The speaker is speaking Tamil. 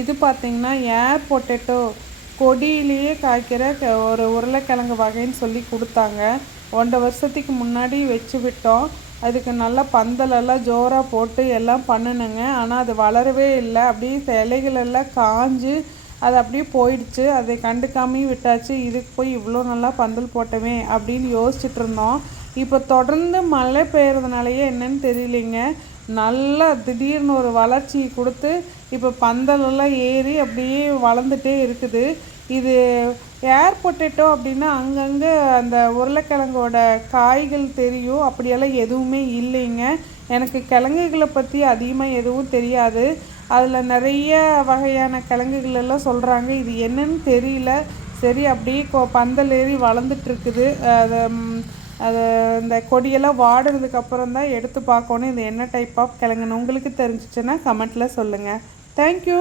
இது பார்த்திங்கன்னா ஏர் பொட்டேட்டோ கொடியிலேயே காய்க்கிற ஒரு உருளைக்கிழங்கு வகைன்னு சொல்லி கொடுத்தாங்க. 1.5 வருஷத்துக்கு முன்னாடி வச்சு விட்டோம். அதுக்கு நல்லா பந்தலெல்லாம் ஜோராக போட்டு எல்லாம் பண்ணுனுங்க. ஆனால் அது வளரவே இல்லை. அப்படியே இலைகளெல்லாம் காஞ்சு அது அப்படியே போயிடுச்சு. அதை கண்டுக்காமையும் விட்டாச்சு. இதுக்கு போய் இவ்வளோ நல்லா பந்தல் போட்டவே அப்படின்னு யோசிச்சுட்டு இருந்தோம். இப்போ தொடர்ந்து மழை பெய்யறதுனாலயே என்னன்னு தெரியலைங்க, நல்லா திடீர்னு ஒரு வளர்ச்சி கொடுத்து இப்போ பந்தலெல்லாம் ஏறி அப்படியே வளர்ந்துட்டே இருக்குது. இது ஏர் பொட்டேட்டோ அப்படின்னா அங்கங்கே அந்த உருளைக்கிழங்கோட காய்கள் தெரியும். அப்படியெல்லாம் எதுவுமே இல்லைங்க. எனக்கு கிழங்குகளை பற்றி அதிகமாக எதுவும் தெரியாது. அதில் நிறைய வகையான கிழங்குகள் எல்லாம் சொல்கிறாங்க. இது என்னன்னு தெரியல. சரி அப்படியே பந்தல் ஏறி வளர்ந்துட்டுருக்குது. அது இந்த கொடியெல்லாம் வாடினதுக்கப்புறம் தான் எடுத்து பார்க்கணும் இது என்ன டைப் ஆஃப் கிழங்குன்னு. உங்களுக்கு தெரிஞ்சிச்சுன்னா கமெண்ட்டில் சொல்லுங்கள். தேங்க்யூ.